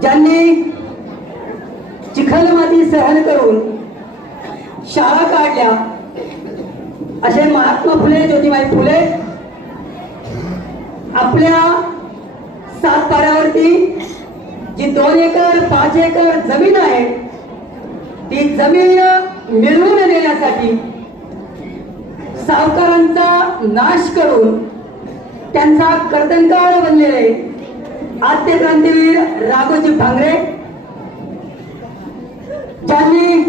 ज्यांनी चिखलमाती सहन करून शाळा काढल्या असे महात्मा फुले ज्योतिबाई फुले आपल्या सातपाऱ्यावरती जी दोन एकर पाच एकर जमीन आहे ती जमीन मिळवून देण्यासाठी सावकारांचा नाश करून त्यांचा कर्तनकार बनलेले आद्य क्रांतीवीर राघोजी भांगरे ज्यांनी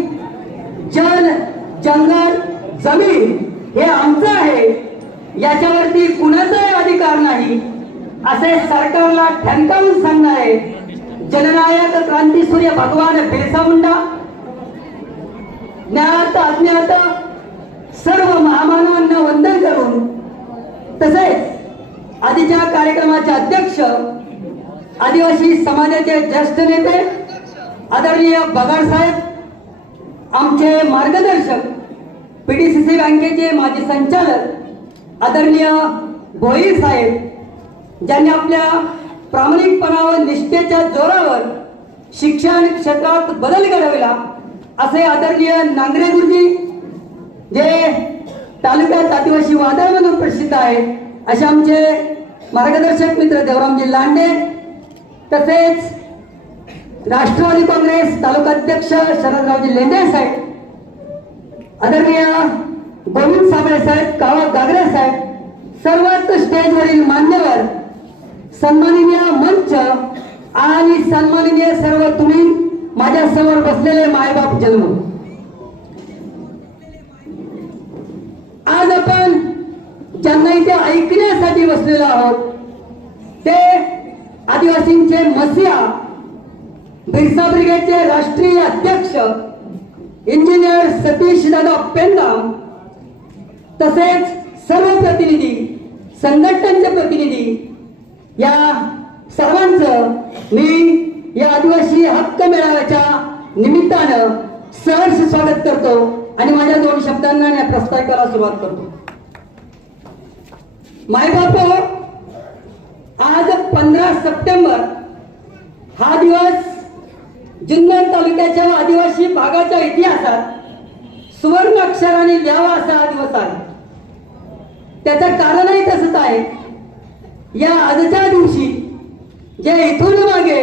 जल जंगल जमीन हे आमचं आहे याच्यावरती कुणाचाही अधिकार नाही असे सरकारला ठणकावून सांगणारे जननायक क्रांतीसूर्य भगवान बिरसा मुंडा ज्ञात अज्ञात सर्व महामानवांना वंदन करून तसेच आधीच्या कार्यक्रमाचे अध्यक्ष आदिवासी समाजाचे ज्येष्ठ नेते आदरणीय बगाड साहेब आमचे मार्गदर्शक पीडीसीसी बँकेचे माजी संचालक आदरणीय भोईर साहेब ज्यांनी आपल्या प्रामाणिकपणा व निष्ठेच्या जोरावर शिक्षण क्षेत्रात बदल घडविला असे आदरणीय नांगरे गुरुजी जे तालुक्यात आदिवासी वादळ म्हणून प्रसिद्ध आहे असे आमचे मार्गदर्शक मित्र देवरामजी लांडे तसेच राष्ट्रवादी काँग्रेस तालुकाध्यक्ष शरदरावजी लेंडे साहेब आदरणीय गोविंद साबळे साहेब कावा गागरे साहेब सर्वच स्टेजवरील मान्यवर सन्माननीय मंच आणि सन्माननीय सर्व तुम्ही माझ्यासमोर बसलेले मायबाप जन्म आज आपण ज्यांना इथे ऐकण्यासाठी बसलेलो आहोत. ते आदिवासींचे मसिया बिरसा ब्रिगेडचे राष्ट्रीय अध्यक्ष इंजिनियर सतीश दादा पेंदाम तसेच सर्व प्रतिनिधी संघटनांचे प्रतिनिधी या सर्वांचं मी या आदिवासी हक्क मेळाव्याच्या निमित्तानं सहर्ष स्वागत करतो आणि माझ्या दोन शब्दांना या प्रस्ताविकाला सुरुवात करतो. मायबापो हो, आज पंधरा सप्टेंबर हा दिवस जुन्नर तालुक्याच्या आदिवासी भागाच्या इतिहासात सुवर्ण अक्षराने द्यावा असा हा दिवस आहे. त्याचं कारणही तसंच आहे. या आजच्या दिवशी जे इथून मागे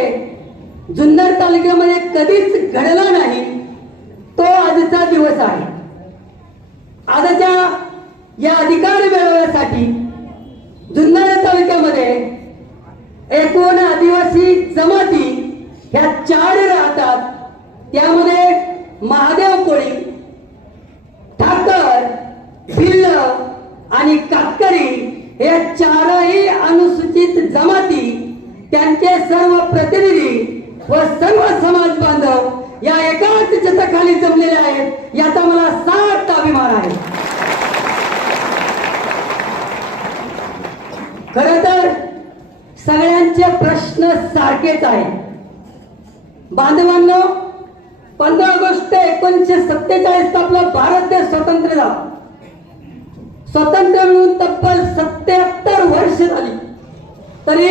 जुन्नर तालुक्यामध्ये कधीच घडला नाही तो आजचा दिवस आहे. आजच्या या अधिकार मिळवण्यासाठी जुन्नर तालुक्यामध्ये एकूण आदिवासी जमाती ह्या चार राहतात. त्यामध्ये महादेव कोळी ठाकर भिल्ल आणि कातकरी या चारही अनुसूचित जमाती त्यांचे सर्व प्रतिनिधी व सर्व समाज बांधव या एकाच छताखाली जमलेले आहेत. याचा मला सार्थ अभिमान आहे. खर तर सगळ्यांचे प्रश्न सारखेच आहेत. बांधवांनो पंधरा ऑगस्ट एकोणीसशे सत्तेचाळीस आपला भारत देश स्वतंत्र झाला. स्वतंत्र मिळून तब्बल सत्याहत्तर वर्ष झाली. तरी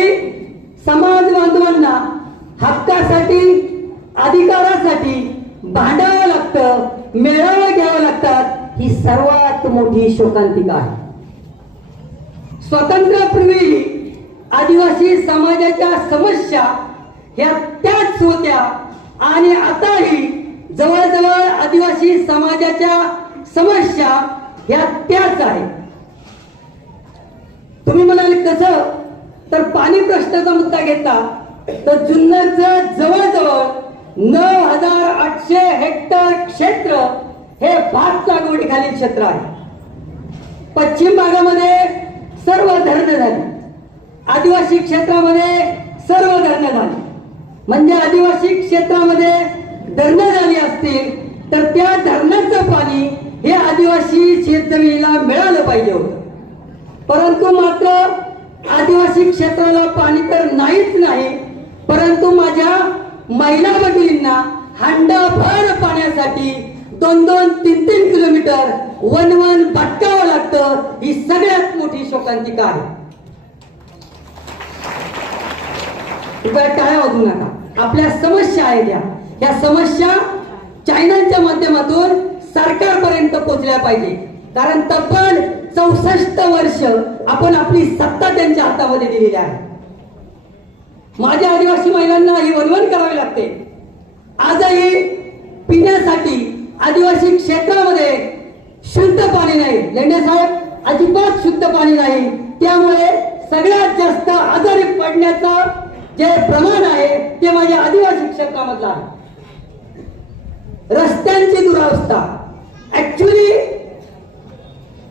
समाज बांधवांना हक्कासाठी अधिकारासाठी भांडावं लागतं मेळावं घ्यावं लागतात ही सर्वात मोठी शोकांतिका आहे. स्वातंत्र्यापूर्वी आदिवासी समाजाच्या समस्या ह्या त्याच होत्या. आणि आताही जवळजवळ आदिवासी समाजाच्या समस्या ह्या त्याच आहेत. तुम्ही म्हणाल कसं? तर पाणी प्रश्नाचा मुद्दा घेतला. तर जुन्नरचं जवळजवळ नऊ हजार आठशे हेक्टर क्षेत्र हे भात लागवडीखालील क्षेत्र आहे. पश्चिम भागामध्ये सर्व धरणं झाली. आदिवासी क्षेत्रामध्ये सर्व धरणं झाली. म्हणजे आदिवासी क्षेत्रामध्ये धरणं झाली असतील तर त्या धरणाचं पाणी हे आदिवासी शेतजमिनीला मिळालं पाहिजे होतं. परंतु मात्र आदिवासी क्षेत्राला पाणी तर नाहीच नाही परंतु माझ्या महिला भगिनींना हांडाभर पाण्यासाठी दोन दोन तीन तीन किलोमीटर वन वन भटकावं लागतं ही सगळ्यात मोठी शोकांतिका आहे. कृपया टाळ्या वाजवू नका. आपल्या समस्या आहेत या या समस्या चॅनलच्या माध्यमातून सरकारपर्यंत पोहोचल्या पाहिजे. कारण तब्बल चौसष्ट वर्ष आपण आपली सत्ता त्यांच्या हातामध्ये दिलेली आहे. माझ्या आदिवासी महिलांना ही वनवण करावी लागते. आजही पिण्यासाठी आदिवासी क्षेत्रामध्ये शुद्ध पाणी नाही. लेंडे साहेब अजिबात शुद्ध पाणी नाही. त्यामुळे सगळ्यात जास्त आजारी पडण्याचा जे प्रमाण आहे ते माझ्या आदिवासी क्षेत्रामधलं आहे. रस्त्यांची दुरावस्था. ऍक्च्युली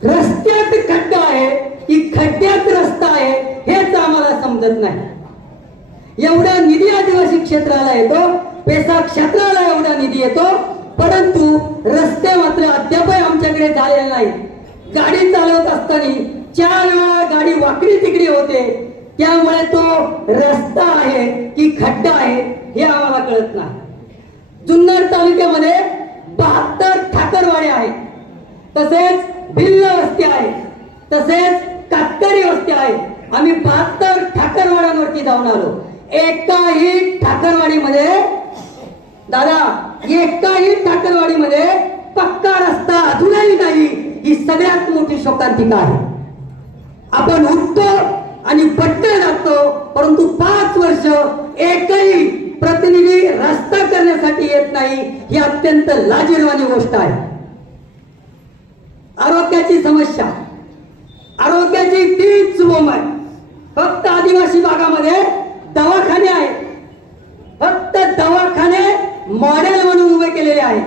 रस्त्यात खड्डा आहे की खड्ड्यात रस्ता आहे हेच आम्हाला समजत नाही. एवढा निधी आदिवासी क्षेत्राला येतो पेसा क्षेत्राला एवढा निधी येतो परंतु रस्ते मात्र अद्यापही आमच्याकडे झालेले नाही गाडी चालवत असताना चार वेळा गाडी वाकडी तिकडी होते त्यामुळे तो रस्ता आहे की खड्डा आहे हे आम्हाला कळत नाही. जुन्नर तालुक्यामध्ये बहात्तर ठाकरवाडे आहेत. तसेच भिल्ल वस्ती आहे. तसेच कातकरी वस्ती आहे. आम्ही बहात्तर ठाकरवाड्यांवरती जाऊन आलो. एकाही ठाकरवाडीमध्ये दादा एकाही ठाकरवाडीमध्ये पक्का रस्ता अजूनही नाही. ही सगळ्यात मोठी शोकांतिका आहे. आपण उठतो आणि पट्टे लागतो परंतु पाच वर्ष एकही प्रतिनिधी रस्ता करण्यासाठी येत नाही ही अत्यंत लाजीरवाणी गोष्ट आहे. आरोग्याची समस्या. आरोग्याची तीच बोम आहे. फक्त आदिवासी भागामध्ये दवाखाने आहेत. फक्त दवाखाने मॉडेल म्हणून उभे केलेले आहेत.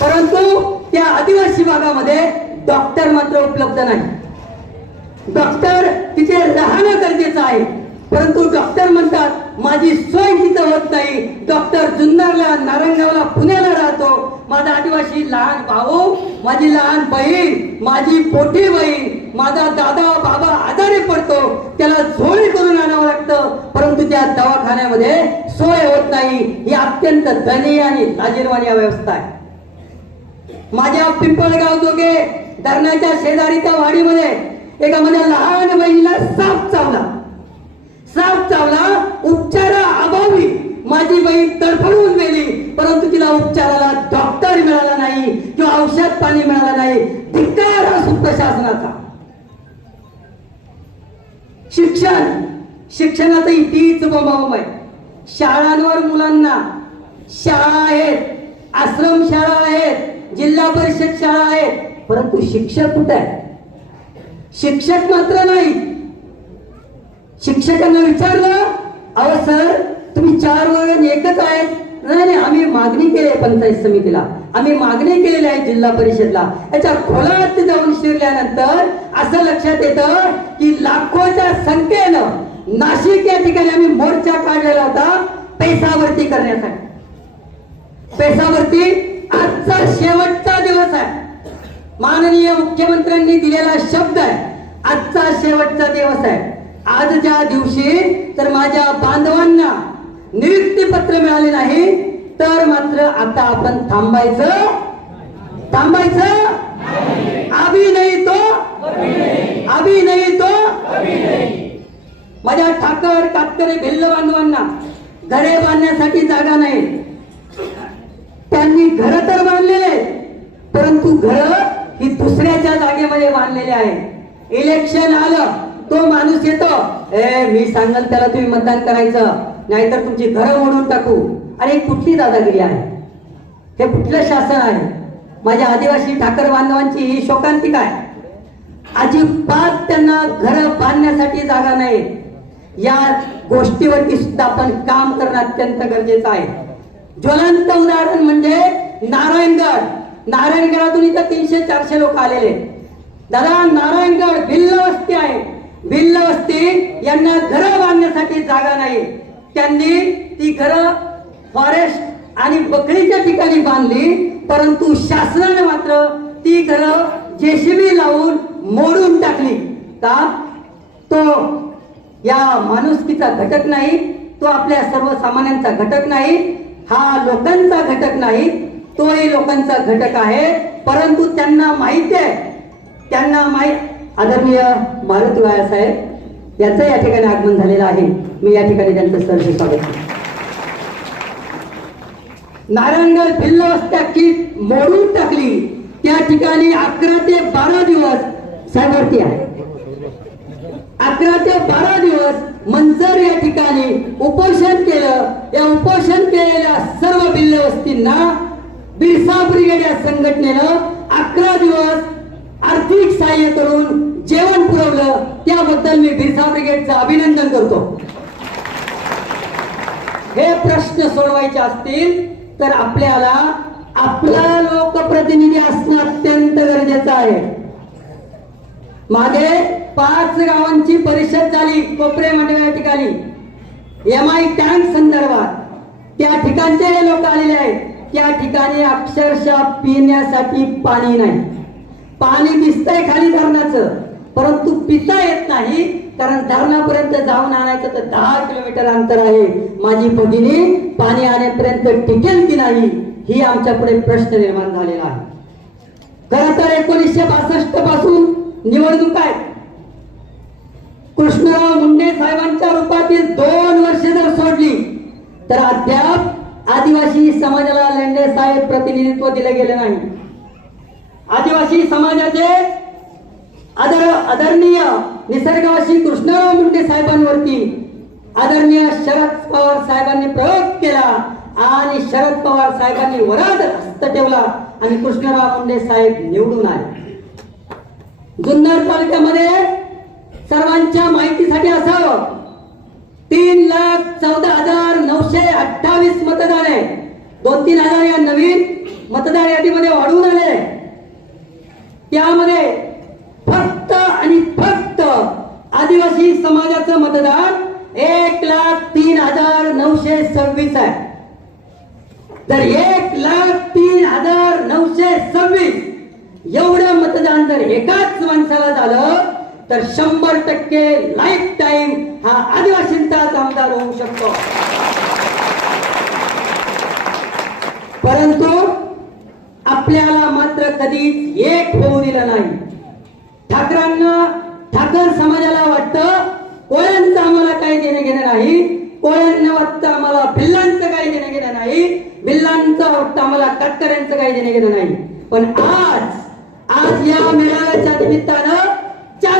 परंतु त्या आदिवासी भागामध्ये डॉक्टर मात्र उपलब्ध नाही डॉक्टर तिथे राहणं गरजेचं आहे. परंतु डॉक्टर म्हणतात माझी सोय तिथं होत नाही. डॉक्टर जुन्नरला नारायणगावला पुण्याला राहतो. माझा आदिवासी लहान भाऊ माझी लहान बहीण माझी पोटी बहीण माझा दादा बाबा आजारी पडतो. त्याला झोळी करून आणावं लागतं. परंतु त्या दवाखान्यामध्ये सोय होत नाही. ही अत्यंत दयनीय आणि लाजीरवाणी व्यवस्था आहे. माझ्या पिंपळगाव जोगे धरणाच्या शेजारीच्या वाडीमध्ये एका माझ्या लहान बहिणीला साप चावला. साप चावला उपचारा अभावी. माझी बहीण तडफडून गेली परंतु तिला उपचाराला डॉक्टर मिळाला नाही किंवा औषध पाणी मिळाला नाही. धिक्कार असू प्रशासनाचा शिक्षण. शिक्षणातही तीच बंबाबंब आहे. शाळांवर मुलांना शाळा आहेत आश्रम शाळा आहेत जिल्हा परिषद शाळा आहेत परंतु शिक्षक कुठे आहे? शिक्षक मात्र नाही. शिक्षकांना विचारलं अहो सर तुम्ही चार वर्ग एकच आहेत. नाही नाही आम्ही मागणी केली आहे पंचायत समितीला. आम्ही मागणी केलेली आहे जिल्हा परिषदला. याच्या खोलात जाऊन शिरल्यानंतर असं लक्षात येतं की लाखोच्या संख्येनं नाशिक या ठिकाणी आम्ही मोर्चा काढलेला होता पैसावरती करण्यासाठी. पैसावरती आजचा शेवटचा दिवस आहे. माननीय मुख्यमंत्र्यांनी दिलेला शब्द आहे आजचा शेवटचा दिवस आहे. आजच्या दिवशी तर माझ्या बांधवांना नियुक्ती पत्र मिळाले नाही तर मात्र आता आपण थांबायचं? थांबायचं? अभि नाही तो अभि नाही तो माझ्या ठाकर कातकरे भिल्ल बांधवांना घरे बांधण्यासाठी जागा नाही. त्यांनी घर तर बांधलेले परंतु घर ही दुसऱ्याच्या जागेमध्ये बांधलेले आहे. इलेक्शन आलं तो माणूस येतो. ए मी सांगल त्याला तुम्ही मतदान करायचं. नाहीतर तुमची घरं मोडून टाकू. आणि कुठली दादागिरी आहे? हे कुठलं शासन आहे? माझ्या आदिवासी ठाकर बांधवांची ही शोकांतिका आहे अजिबात त्यांना घर बांधण्यासाठी जागा नाही. या गोष्टीवरती सुद्धा आपण काम करणं अत्यंत गरजेचं आहे. ज्वलंत उदाहरण म्हणजे नारायणगड. नारायणगडातून इथं तीनशे चारशे लोक आलेले दादा नारायणगड भिल्ल वस्ती आहे. भिल्ल वस्ती यांना घरं बांधण्यासाठी जागा नाही. त्यांनी ती घरं फॉरेस्ट आणि बकरीच्या ठिकाणी बांधली परंतु शासनाने मात्र ती घरं जेसीबी लावून मोडून टाकली. का? तो या माणुसकीचा घटक नाही तो आपल्या सर्वसामान्यांचा घटक नाही हा लोकांचा घटक नाही तोही लोकांचा घटक आहे. परंतु त्यांना माहिती आहे. त्यांना माहीत आदरणीय मारुती साहेब याचं या ठिकाणी आगमन झालेलं आहे. मी या ठिकाणी त्यांचं सर्व स्वागत करतो. नारायणगाव भिल्ल वस्त्या किट मोडून टाकली. त्या ठिकाणी अकरा ते बारा दिवस सायबरती आहे. अकरा ते बारा दिवस मंजर या ठिकाणी उपोषण केलं. या उपोषण केलेल्या सर्व भिल्ल वस्तींना बिरसा ब्रिगेड या संघटनेनं अकरा दिवस आर्थिक सहाय्य करून जेवण पुरवलं. त्याबद्दल मी बिरसा ब्रिगेडचं अभिनंदन करतो. हे प्रश्न सोडवायचे असतील तर आपल्याला आपला लोकप्रतिनिधी असणं अत्यंत गरजेचं आहे. मागे पाच गावांची परिषद झाली कोपरे मंडळ या ठिकाणी. एम आय टँक संदर्भात. त्या ठिकाणचे लोक आलेले त्या ठिकाणी अक्षरशः पिण्यासाठी पाणी नाही. पाणी दिसतंय खाली धरणाचं परंतु पिता येत नाही कारण धरणापर्यंत जाऊन आणायचं तर दहा किलोमीटर अंतर आहे. माझी भगिनी पाणी आणेपर्यंत टिकेल की नाही ही आमच्या पुढे प्रश्न निर्माण झालेला आहे. खर तर एकोणीसशे बासष्टपासून निवडणूक आहे. कृष्णराव मुंडे साहेबांच्या रूपातील दोन वर्ष जर सोडली तर अद्याप आदिवासी समाजाला लेंडे साहेब प्रतिनिधित्व दिले गेले नाही. आदिवासी समाजाचे आदर आदरणीय निसर्गवासी कृष्णराव मुंडे साहेबांवरती आदरणीय शरद पवार साहेबांनी प्रयोग केला आणि शरद पवार साहेबांनी वराद हस्त ठेवला आणि कृष्णराव मुंडे साहेब निवडून आले. जुन्नर तालुक्यामध्ये सर्वांच्या माहितीसाठी असावं. तीन लाख चौदा हजार नऊशे अठ्ठावीस मतदार आहे दोन तीन हजार या नवीन मतदार यादीमध्ये वाढून आले त्यामध्ये फक्त आणि फक्त आदिवासी समाजाचं मतदान एक लाख तीन हजार नऊशे सव्वीस आहे. तर एक लाख तीन हजार नऊशे सव्वीस एवढं मतदान जर एकाच माणसाला झालं तर शंभर टक्के लाईफ टाईम हा आदिवासींचाच आमदार होऊ शकतो. परंतु आपल्याला मात्र कधीच एक होऊ दिलं नाही. ठाकरांना ठाकर समाजाला वाटतं कोळ्यांचं आम्हाला काही देणं घेणं नाही कोळ्यांना वाटतं आम्हाला भिल्लांचं काही देणं घेणं नाही भिल्लांचं वाटतं आम्हाला कातकऱ्यांचं काही देणं घेणं नाही. पण आज आज या मेळाव्याच्या निमित्तानं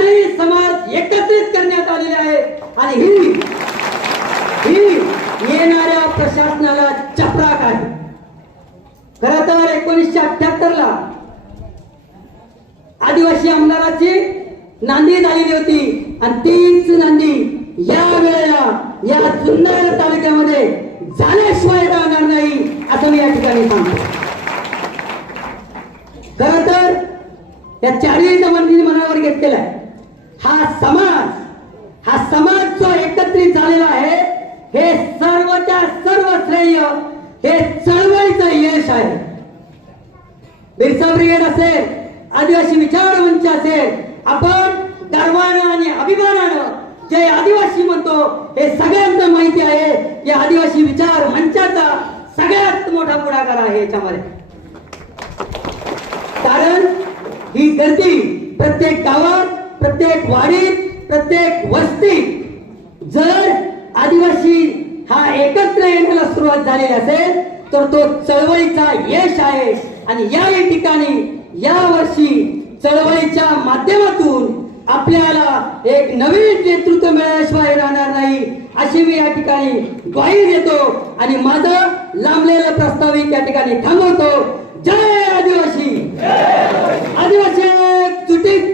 चारही समाज एकत्रित करण्यात आलेले आहे. आणि ही ही येणाऱ्या प्रशासनाला चपराक आहे खर तर एकोणीसशे अठ्याहत्तर ला आदिवासी आमदाराची नांदी झालेली होती. आणि तीच नांदी या वेळेला या जुन्नर तालुक्यामध्ये झाल्याशिवाय राहणार नाही असं मी या ठिकाणी सांगतो. खर तर या चारही जमातीने मनावर घेतलेला आहे. हा समाज हा समाज जो एकत्रित झालेला आहे हे सर्वच्या सर्व श्रेय हे चळवळीचं यश आहे. बिरसा ब्रिगेड असेल आदिवासी विचार मंच असेल आपण गर्वानं आणि अभिमानानं जे आदिवासी म्हणतो हे सगळ्यांना माहिती आहे या आदिवासी विचार मंचाचा सगळ्यात मोठा पुढाकार आहे याच्यामध्ये. कारण ही गर्दी प्रत्येक गावात प्रत्येक वाडीत प्रत्येक वस्तीत जर आदिवासी हा एकत्र येण्याला सुरुवात झालेली असेल तर तो चळवळीचा यश आहे. आणि या ठिकाणी या वर्षी चळवळीच्या माध्यमातून आपल्याला एक नवीन नेतृत्व मिळाल्याशिवाय राहणार नाही अशी मी या ठिकाणी ग्वाही देतो. आणि माझं लांबलेलं प्रस्ताविक या ठिकाणी थांबवतो. जय आदिवासी! आदिवासी